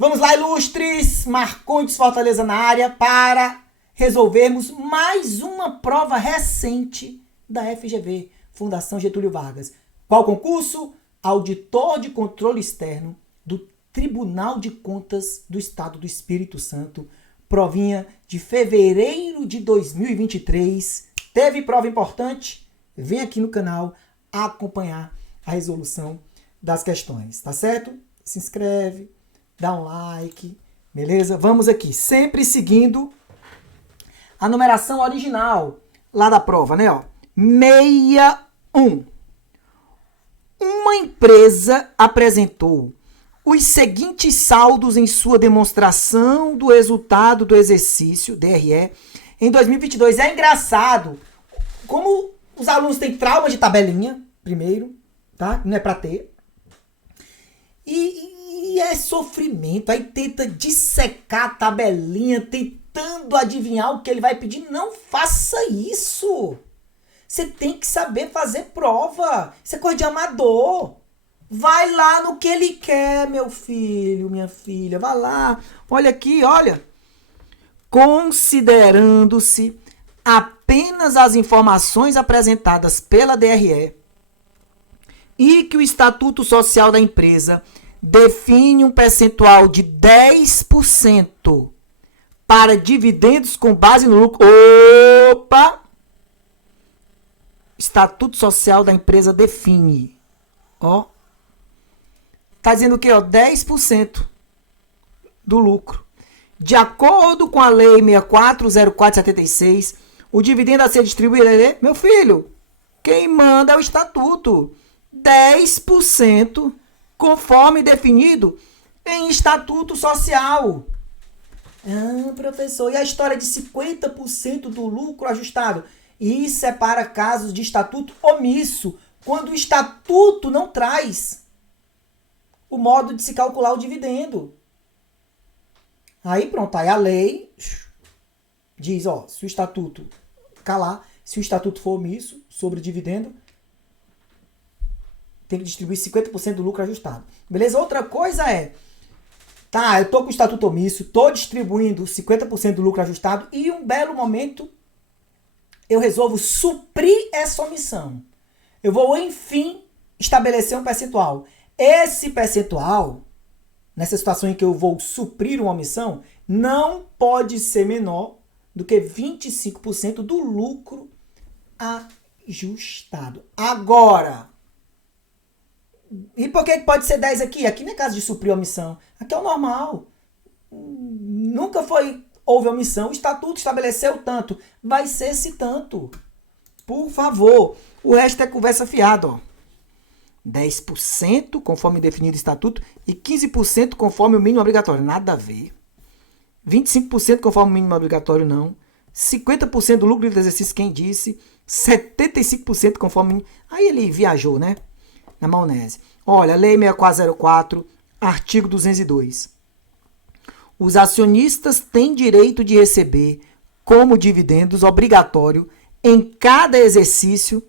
Vamos lá, ilustres! Marcondes Fortaleza na área para resolvermos mais uma prova recente da FGV, Fundação Getúlio Vargas. Qual concurso? Auditor de Controle Externo do Tribunal de Contas do Estado do Espírito Santo. Provinha de fevereiro de 2023. Teve prova importante? Vem aqui no canal acompanhar a resolução das questões, tá certo? Se inscreve, dá um like, beleza? Vamos aqui, sempre seguindo a numeração original lá da prova, né? Ó, 61. Uma empresa apresentou os seguintes saldos em sua demonstração do resultado do exercício, DRE, em 2022. É engraçado como os alunos têm trauma de tabelinha, primeiro, tá? Não é pra ter. E é sofrimento. Aí tenta dissecar a tabelinha, tentando adivinhar o que ele vai pedir. Não faça isso. Você tem que saber fazer prova. Isso é coisa de amador. Vai lá no que ele quer, meu filho, minha filha. Vai lá. Olha aqui, olha. Considerando-se apenas as informações apresentadas pela DRE e que o Estatuto Social da empresa define um percentual de 10% para dividendos com base no lucro. Opa! Estatuto Social da empresa define. Ó. Tá dizendo o quê? Ó, 10% do lucro. De acordo com a Lei 6404/76, o dividendo a ser distribuído é, meu filho, quem manda é o Estatuto. 10% conforme definido em Estatuto Social. Ah, professor, e a história de 50% do lucro ajustado? Isso é para casos de estatuto omisso, quando o estatuto não traz o modo de se calcular o dividendo. Aí pronto, aí a lei diz, ó, se o estatuto calar, se o estatuto for omisso sobre dividendo, tem que distribuir 50% do lucro ajustado. Beleza? Outra coisa é, tá, eu tô com o estatuto omisso, tô distribuindo 50% do lucro ajustado e em um belo momento eu resolvo suprir essa omissão. Eu vou, enfim, estabelecer um percentual. Esse percentual, nessa situação em que eu vou suprir uma omissão, não pode ser menor do que 25% do lucro ajustado. Agora, e por que pode ser 10 aqui? Aqui não é caso de suprir omissão. Aqui é o normal. Nunca houve omissão. O estatuto estabeleceu tanto. Vai ser esse tanto. Por favor. O resto é conversa fiada, ó. 10% conforme definido o estatuto e 15% conforme o mínimo obrigatório. Nada a ver. 25% conforme o mínimo obrigatório, não. 50% do lucro do exercício, quem disse? 75% conforme o mínimo. Aí ele viajou, né? Na maionese. Olha, Lei 6404, artigo 202. Os acionistas têm direito de receber como dividendos obrigatório em cada exercício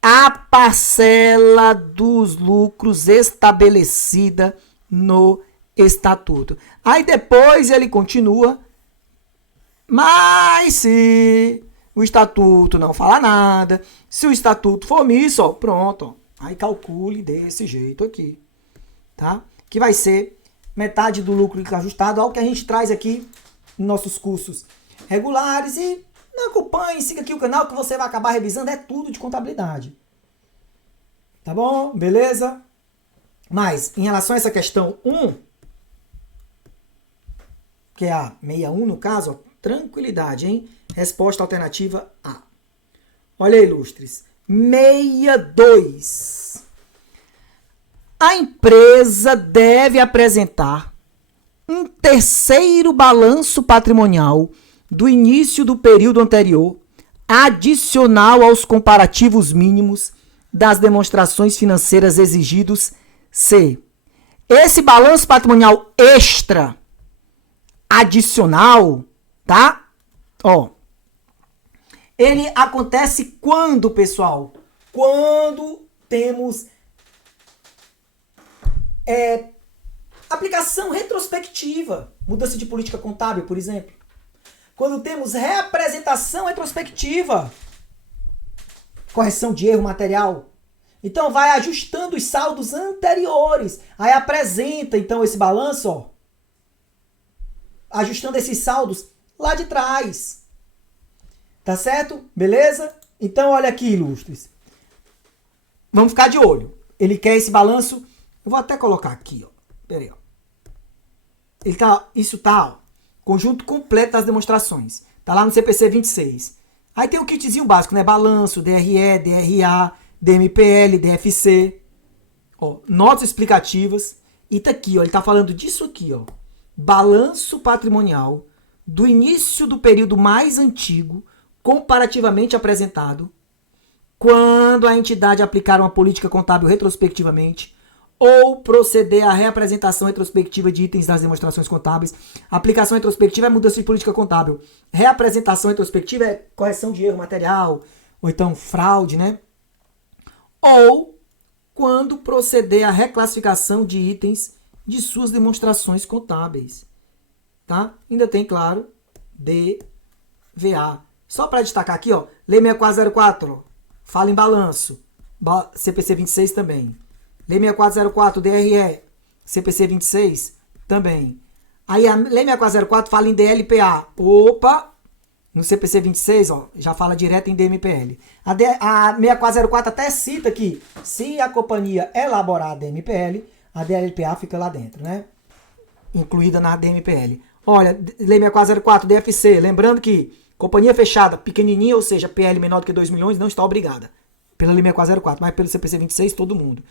a parcela dos lucros estabelecida no estatuto. Aí depois ele continua, mas se o estatuto não fala nada, se o estatuto for omisso, ó, pronto, ó. Aí calcule desse jeito aqui, tá? Que vai ser metade do lucro ajustado, algo que a gente traz aqui nos nossos cursos regulares. E não acompanhe, siga aqui o canal que você vai acabar revisando, é tudo de contabilidade. Tá bom? Beleza? Mas, em relação a essa questão 1, que é a 61 no caso, ó, tranquilidade, hein? Resposta alternativa A. Olha aí, ilustres. 62. A empresa deve apresentar um terceiro balanço patrimonial do início do período anterior, adicional aos comparativos mínimos das demonstrações financeiras exigidos se esse balanço patrimonial extra, adicional, tá? Ó, ele acontece quando, pessoal? Quando temos Aplicação retrospectiva. Mudança de política contábil, por exemplo. Quando temos reapresentação retrospectiva. Correção de erro material. Então vai ajustando os saldos anteriores. Aí apresenta então esse balanço, ó. Ajustando esses saldos lá de trás. Tá certo? Beleza? Então olha aqui, ilustres. Vamos ficar de olho. Ele quer esse balanço. Eu vou até colocar aqui, ó. Pera aí, ó. Isso tá, ó. Conjunto completo das demonstrações. Tá lá no CPC 26. Aí tem o kitzinho básico, né? Balanço, DRE, DRA, DMPL, DFC. Ó, notas explicativas. E tá aqui, ó. Ele tá falando disso aqui, ó. Balanço patrimonial do início do período mais antigo, comparativamente apresentado, quando a entidade aplicar uma política contábil retrospectivamente ou proceder à reapresentação retrospectiva de itens das demonstrações contábeis. Aplicação retrospectiva é mudança de política contábil. Reapresentação retrospectiva é correção de erro material, ou então fraude, né? Ou quando proceder à reclassificação de itens de suas demonstrações contábeis. Tá? Ainda tem, claro, DVA. Só para destacar aqui, ó, Lei 6404, ó, fala em balanço. CPC 26 também. Lei 6404, DRE, CPC 26, também. Aí a Lei 6404 fala em DLPA. Opa! No CPC 26, ó, já fala direto em DMPL. A 6404 até cita que se a companhia elaborar a DMPL, a DLPA fica lá dentro, né? Incluída na DMPL. Olha, Lei 6404, DFC, lembrando que companhia fechada, pequenininha, ou seja, PL menor do que 2 milhões, não está obrigada. Pela Lei 6404, mas pelo CPC 26, todo mundo.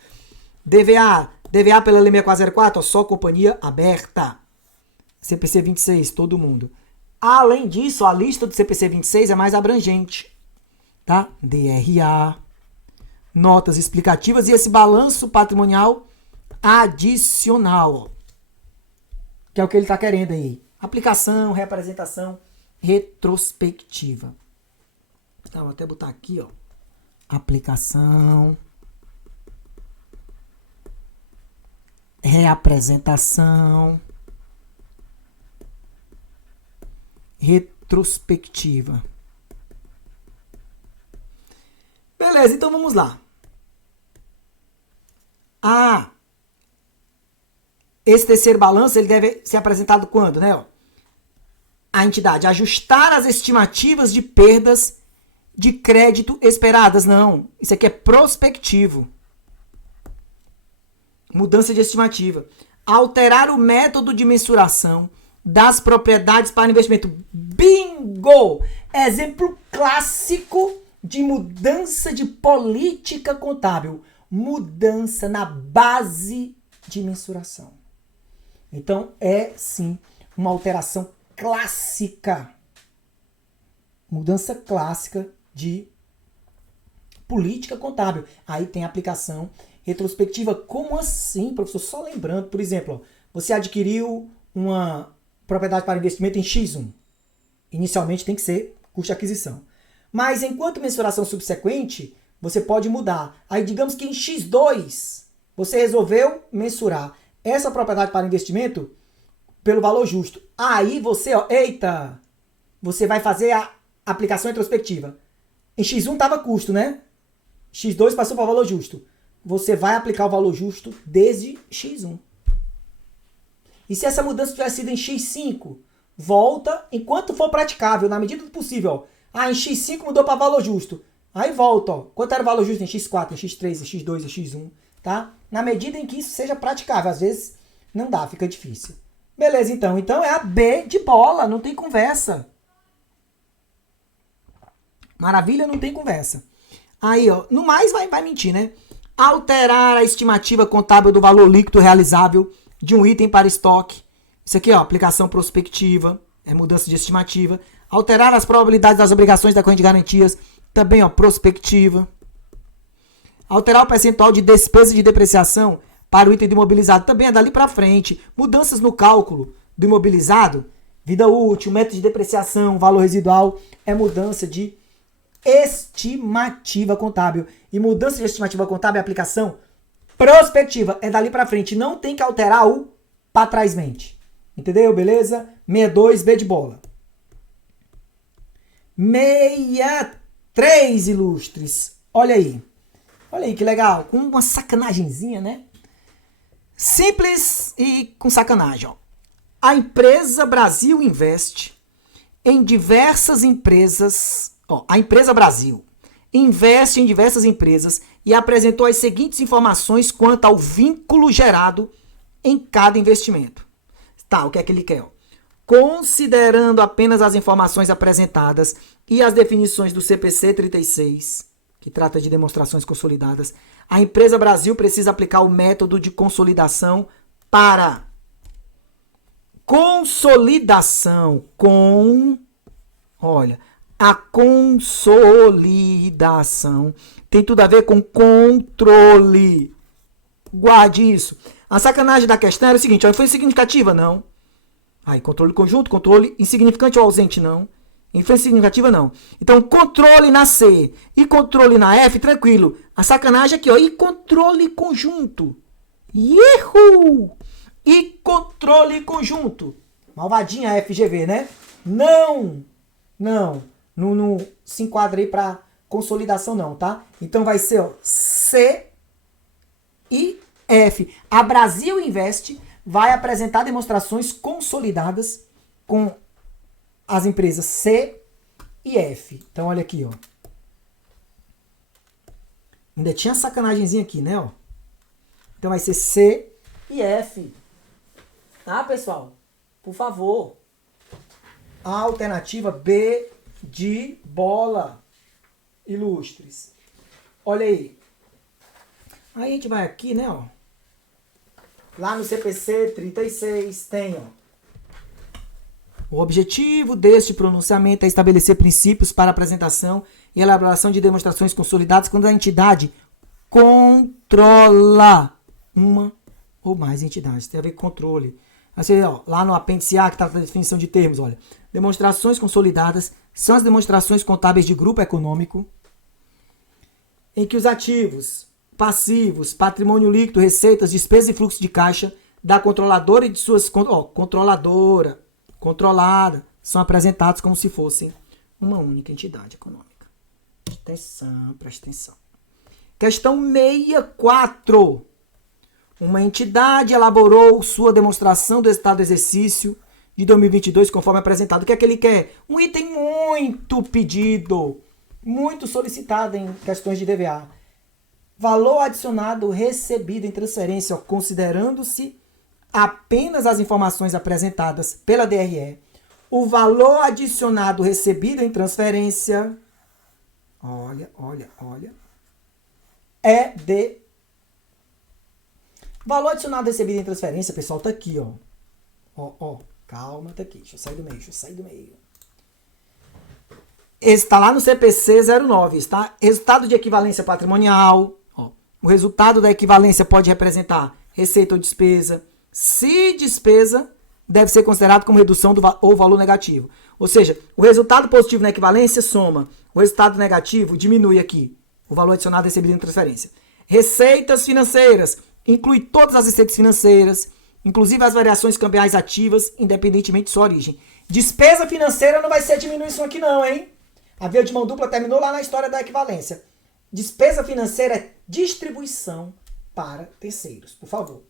DVA pela Lei 6404, ó, só companhia aberta. CPC 26, todo mundo. Além disso, a lista do CPC 26 é mais abrangente. Tá? DRA, notas explicativas e esse balanço patrimonial adicional. Ó, que é o que ele está querendo aí. Aplicação, representação, retrospectiva. Então, vou até botar aqui, ó. Aplicação, reapresentação, retrospectiva. Beleza, então vamos lá. Esse terceiro balanço ele deve ser apresentado quando, né? Ó, a entidade ajustar as estimativas de perdas de crédito esperadas. Não, isso aqui é prospectivo. Mudança de estimativa. Alterar o método de mensuração das propriedades para investimento. Bingo! Exemplo clássico de mudança de política contábil. Mudança na base de mensuração. Então, é sim uma alteração clássica. Mudança clássica de política contábil. Aí tem aplicação retrospectiva. Como assim, professor? Só lembrando, por exemplo, ó, você adquiriu uma propriedade para investimento em X1. Inicialmente tem que ser custo de aquisição. Mas enquanto mensuração subsequente, você pode mudar. Aí digamos que em X2 você resolveu mensurar essa propriedade para investimento pelo valor justo. Aí você, ó, eita, você vai fazer a aplicação retrospectiva. Em X1 estava custo, né? X2 passou para o valor justo. Você vai aplicar o valor justo desde X1. E se essa mudança tivesse sido em X5, volta enquanto for praticável, na medida do possível. Ó. Em X5 mudou para valor justo. Aí volta, ó. Quanto era o valor justo em X4, em X3, em X2, em X1, tá? Na medida em que isso seja praticável. Às vezes não dá, fica difícil. Beleza, então. Então é a B de bola, não tem conversa. Maravilha, não tem conversa. Aí, ó, no mais vai mentir, né? Alterar a estimativa contábil do valor líquido realizável de um item para estoque. Isso aqui, ó, aplicação prospectiva, é mudança de estimativa. Alterar as probabilidades das obrigações da corrente de garantias, também, ó, prospectiva. Alterar o percentual de despesa de depreciação para o item do imobilizado, também é dali para frente. Mudanças no cálculo do imobilizado, vida útil, método de depreciação, valor residual, é mudança de estimativa contábil. E mudança de estimativa contábil é aplicação prospectiva. É dali para frente. Não tem que alterar o para trás mente. Entendeu? Beleza? 62, B de bola. 63, ilustres. Olha aí. Olha aí que legal. Com uma sacanagemzinha, né? Simples e com sacanagem, ó. A empresa Brasil investe em diversas empresas. Ó, a empresa Brasil investe em diversas empresas e apresentou as seguintes informações quanto ao vínculo gerado em cada investimento. Tá, o que é que ele quer? Ó? Considerando apenas as informações apresentadas e as definições do CPC 36, que trata de demonstrações consolidadas, a empresa Brasil precisa aplicar o método de consolidação para consolidação olha, a consolidação tem tudo a ver com controle. Guarde isso. A sacanagem da questão era o seguinte, ó, foi significativa? Não. Aí, controle conjunto, controle insignificante ou ausente? Não. Influência significativa, não. Então, controle na C e controle na F, tranquilo. A sacanagem aqui, ó. E controle conjunto. Ihu! E controle conjunto. Malvadinha a FGV, né? Não se enquadra aí para consolidação, não, tá? Então, vai ser, ó, C e F. A Brasil Invest vai apresentar demonstrações consolidadas com as empresas C e F. Então, olha aqui, ó. Ainda tinha sacanagemzinha aqui, né, ó. Então, vai ser C e F. Tá, pessoal? Por favor. A alternativa B de bola. Ilustres. Olha aí. Aí a gente vai aqui, né, ó. Lá no CPC 36 tem, ó. O objetivo deste pronunciamento é estabelecer princípios para apresentação e elaboração de demonstrações consolidadas quando a entidade controla uma ou mais entidades. Tem a ver com controle. Assim, ó, lá no apêndice A, que está a definição de termos, olha. Demonstrações consolidadas são as demonstrações contábeis de grupo econômico em que os ativos, passivos, patrimônio líquido, receitas, despesas e fluxo de caixa da controladora e de suas... controlada, são apresentados como se fossem uma única entidade econômica. Presta atenção. Questão 64. Uma entidade elaborou sua demonstração do resultado do exercício de 2022 conforme apresentado. O que é que ele quer? Um item muito pedido, muito solicitado em questões de DVA. Valor adicionado recebido em transferência, considerando-se apenas as informações apresentadas pela DRE, o valor adicionado recebido em transferência, olha, é de... Valor adicionado recebido em transferência, pessoal, tá aqui, ó. Calma, tá aqui, deixa eu sair do meio. Esse tá lá no CPC 09, tá? Resultado de equivalência patrimonial, ó. O resultado da equivalência pode representar receita ou despesa. Se despesa, deve ser considerado como redução ou valor negativo. Ou seja, o resultado positivo na equivalência soma. O resultado negativo diminui aqui. O valor adicionado recebido em transferência. Receitas financeiras. Inclui todas as receitas financeiras, inclusive as variações cambiais ativas, independentemente de sua origem. Despesa financeira não vai ser diminuição aqui não, hein? A via de mão dupla terminou lá na história da equivalência. Despesa financeira é distribuição para terceiros, por favor.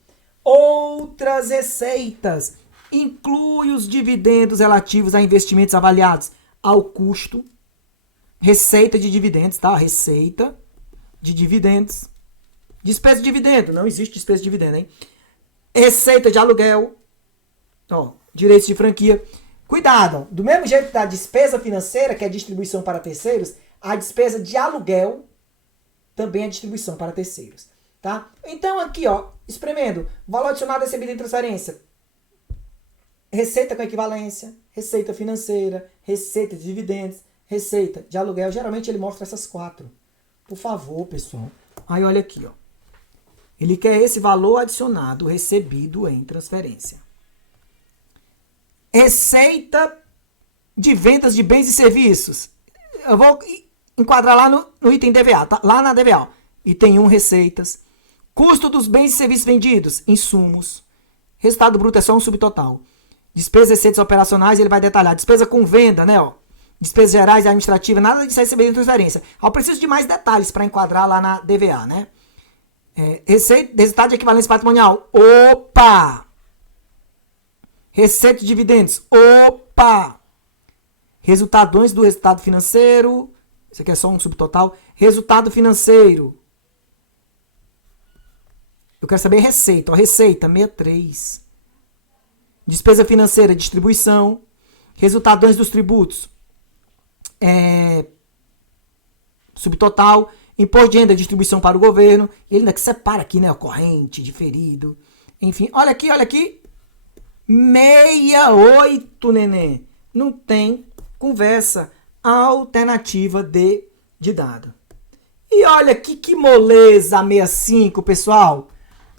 Outras receitas. Inclui os dividendos relativos a investimentos avaliados ao custo. Receita de dividendos, tá? Receita de dividendos. Despesa de dividendo. Não existe despesa de dividendo, hein? Receita de aluguel. Ó, direitos de franquia. Cuidado. Do mesmo jeito da despesa financeira, que é distribuição para terceiros, a despesa de aluguel também é distribuição para terceiros. Tá? Então, aqui, ó, espremendo. Valor adicionado recebido em transferência. Receita com equivalência. Receita financeira. Receita de dividendos. Receita de aluguel. Geralmente ele mostra essas 4. Por favor, pessoal. Aí, olha aqui, ó. Ele quer esse valor adicionado recebido em transferência. Receita de vendas de bens e serviços. Eu vou enquadrar lá no item DVA, tá? Lá na DVA. Item 1, receitas. Custo dos bens e serviços vendidos, insumos. Resultado bruto é só um subtotal. Despesas e receitas operacionais, ele vai detalhar. Despesa com venda, né, ó. Despesas gerais e administrativas, nada disso é receber de transferência. Eu preciso de mais detalhes para enquadrar lá na DVA, né? Resultado de equivalência patrimonial. Opa! Receita de dividendos. Opa! Resultados do resultado financeiro. Isso aqui é só um subtotal. Resultado financeiro. Eu quero saber receita. Ó, receita, 63. Despesa financeira, distribuição. Resultados dos tributos. Subtotal. Imposto de renda, distribuição para o governo. E ele ainda que separa aqui, né? O corrente, diferido. Enfim, olha aqui, olha aqui. 68, neném. Não tem conversa. Alternativa de dado. E olha aqui que moleza 65, pessoal.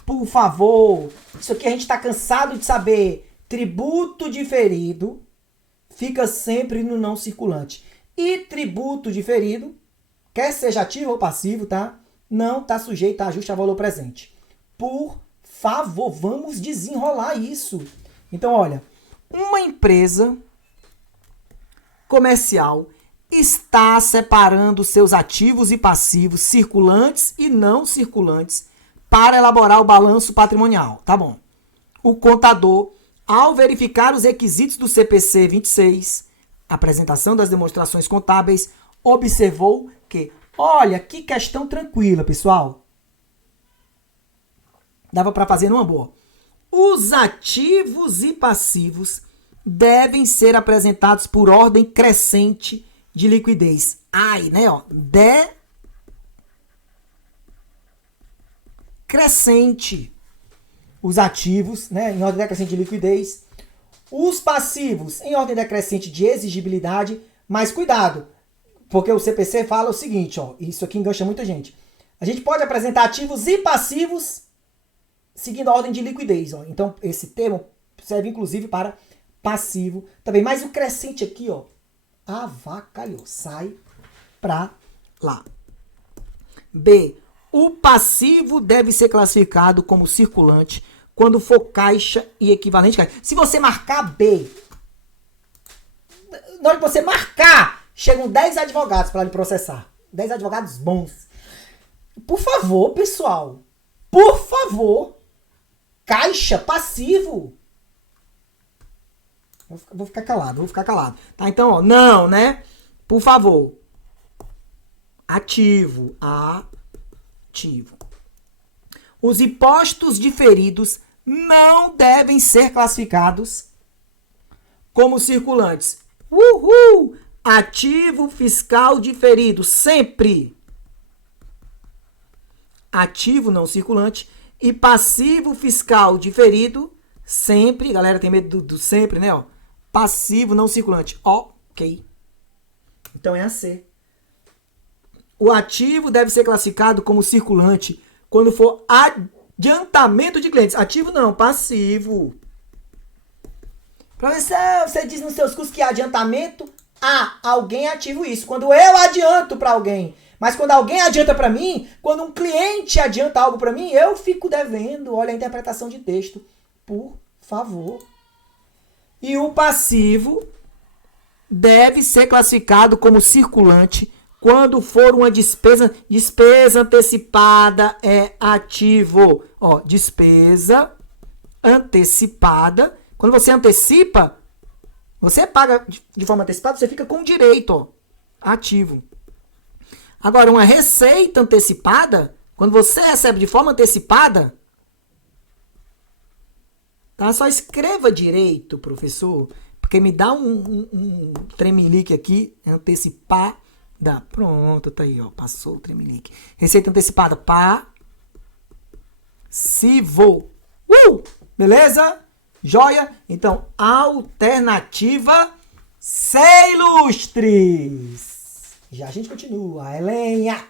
Por favor. Isso aqui a gente está cansado de saber. Tributo diferido fica sempre no não circulante. E tributo diferido, quer seja ativo ou passivo, tá? Não está sujeito a ajuste a valor presente. Por favor, vamos desenrolar isso. Então, olha, uma empresa comercial está separando seus ativos e passivos circulantes e não circulantes para elaborar o balanço patrimonial, tá bom? O contador, ao verificar os requisitos do CPC 26, apresentação das demonstrações contábeis, observou que, olha, que questão tranquila, pessoal. Dava para fazer numa boa. Os ativos e passivos devem ser apresentados por ordem crescente de liquidez. Ai, né, ó, decrescente. Os ativos, né, em ordem decrescente de liquidez. Os passivos em ordem decrescente de exigibilidade. Mas cuidado, porque o CPC fala o seguinte, ó, isso aqui engancha muita gente. A gente pode apresentar ativos e passivos seguindo a ordem de liquidez, ó. Então, esse termo serve inclusive para passivo também. Mas o crescente aqui, ó, avacalhou, sai pra lá. B. O passivo deve ser classificado como circulante quando for caixa e equivalente caixa. Se você marcar B, na hora que você marcar, chegam 10 advogados para lhe processar. 10 advogados bons. Por favor, pessoal. Por favor. Caixa, passivo. Vou ficar calado. Tá, então, ó, não, né? Por favor. Ativo. Os impostos diferidos não devem ser classificados como circulantes. Uhul! Ativo fiscal diferido, sempre. Ativo não circulante e passivo fiscal diferido, sempre. Galera tem medo do sempre, né? Ó. Passivo não circulante. Ok. Então é a C. O ativo deve ser classificado como circulante quando for adiantamento de clientes. Ativo não, passivo. Professor, você diz nos seus cursos que adiantamento, alguém ativa isso. Quando eu adianto para alguém. Mas quando alguém adianta para mim, quando um cliente adianta algo para mim, eu fico devendo. Olha a interpretação de texto. Por favor. E o passivo deve ser classificado como circulante quando for uma despesa antecipada é ativo. Ó, despesa antecipada. Quando você antecipa, você paga de forma antecipada, você fica com direito, ó, ativo. Agora, uma receita antecipada, quando você recebe de forma antecipada, tá? Só escreva direito, professor, porque me dá um tremelique aqui, antecipada. Pronto, tá aí, ó, passou o tremelique. Receita antecipada, passivo. Beleza? Joia? Então, alternativa C, ilustres. Já a gente continua. Helenha.